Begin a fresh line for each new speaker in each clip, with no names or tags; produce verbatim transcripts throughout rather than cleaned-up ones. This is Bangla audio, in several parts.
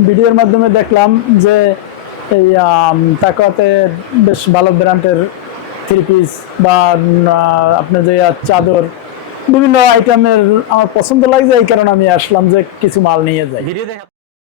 ভিডিওর মাধ্যমে দেখলাম যে এই তাকওয়াতে বেশ ভালো ব্র্যান্ডের থ্রি পিস বা আপনার যে চাদর বিভিন্ন আইটেমের আমার পছন্দ লাগছে, এই কারণে আমি আসলাম যে কিছু মাল নিয়ে যাই।
ভিডিও দেখা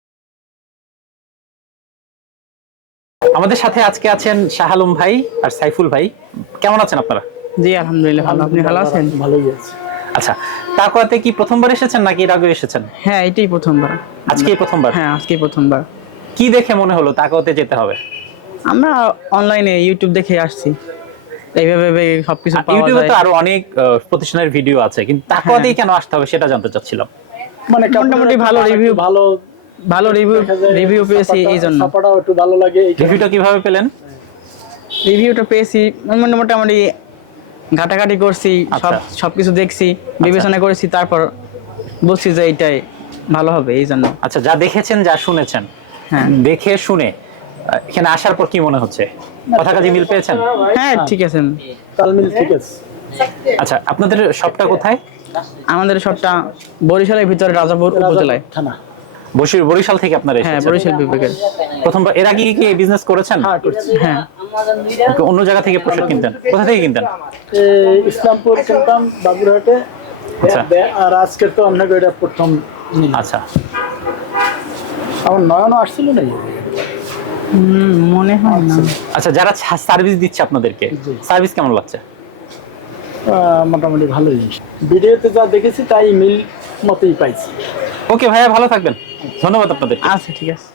আমাদের সাথে আজকে আছেন শাহ আলম ভাই আর সাইফুল ভাই। কেমন আছেন আপনারা?
জি আলহামদুলিল্লাহ ভালো। আপনি ভালো আছেন?
ভালোই আছি।
আচ্ছা, তাকওয়াতে কি প্রথমবার এসেছেন নাকি এর আগে এসেছেন?
হ্যাঁ, এটাই প্রথমবার।
আজকেই প্রথমবার?
হ্যাঁ, আজকেই প্রথমবার।
কি দেখে মনে হলো তাকওয়াতে যেতে হবে?
আমরা অনলাইনে ইউটিউব দেখে আসছি, এইভাবে ভেবে সবকিছু পাওয়া
ইউটিউবে
যায়।
তো আরো অনেক আহ, প্রতিষ্ঠানের ভিডিও আছে, কিন্তু তাকওয়াতেই কেন আসতে হবে সেটা জানতে চাচ্ছিলাম।
মানে
মোটামুটি ভালো রিভিউ,
ভালো
ভালো রিভিউ রিভিউ পেয়েছি এই জন্য।
সাপাটাও একটু ভালো লাগে।
রিভিউটা কিভাবে পেলেন?
রিভিউটা পেয়েছি মানে মোটামুটি ঘাটাঘাটি করছি, সব সবকিছু দেখছি, বিবেচনা করেছি, তারপর বলছি যে এইটাই ভালো হবে এই জন্য।
আচ্ছা, যা দেখেছেন যা শুনেছেন,
হ্যাঁ
দেখে শুনে আহ, এখানে আসার পর কি মনে হচ্ছে? কথা কাজে মিল পেয়েছেন?
হ্যাঁ ঠিক আছে,
তালমিল ঠিক আছে।
আচ্ছা, আপনাদের শপটা কোথায়?
আমাদের সবটা বরিশালের ভিতরে রাজাপুর উপজেলায়।
থানা
বসির বরিশাল থেকে আপনারা
হ্যাঁ,
এসেছেন?
বরিশাল বিভাগের।
প্রথমবার এর আগে কি এই বিজনেস করেছেন?
হ্যাঁ করছি।
হ্যাঁ,
অন্য জায়গা থেকে পোশাক কিনতেন? কোথা থেকে কিনতেন?
এই ইসলামপুর কিনতাম বাবুরহাটে,
আচ্ছা।
আর আজকে তো অন্য এটা প্রথম নিলাম।
আচ্ছা,
আমার নয়নও আসছিল না।
হুম, মনে হয় না।
আচ্ছা, যারা সার্ভিস দিচ্ছে আপনাদেরকে,
জি।
সার্ভিস কেমন লাগছে?
আহ, মোটামুটি ভালোই। ভিডিওতে যা দেখেছি তাই মিল মতোই পাইছি।
ওকে ভাইয়া, ভালো থাকবেন। ধন্যবাদ আপনাদের।
আচ্ছা ঠিক আছে।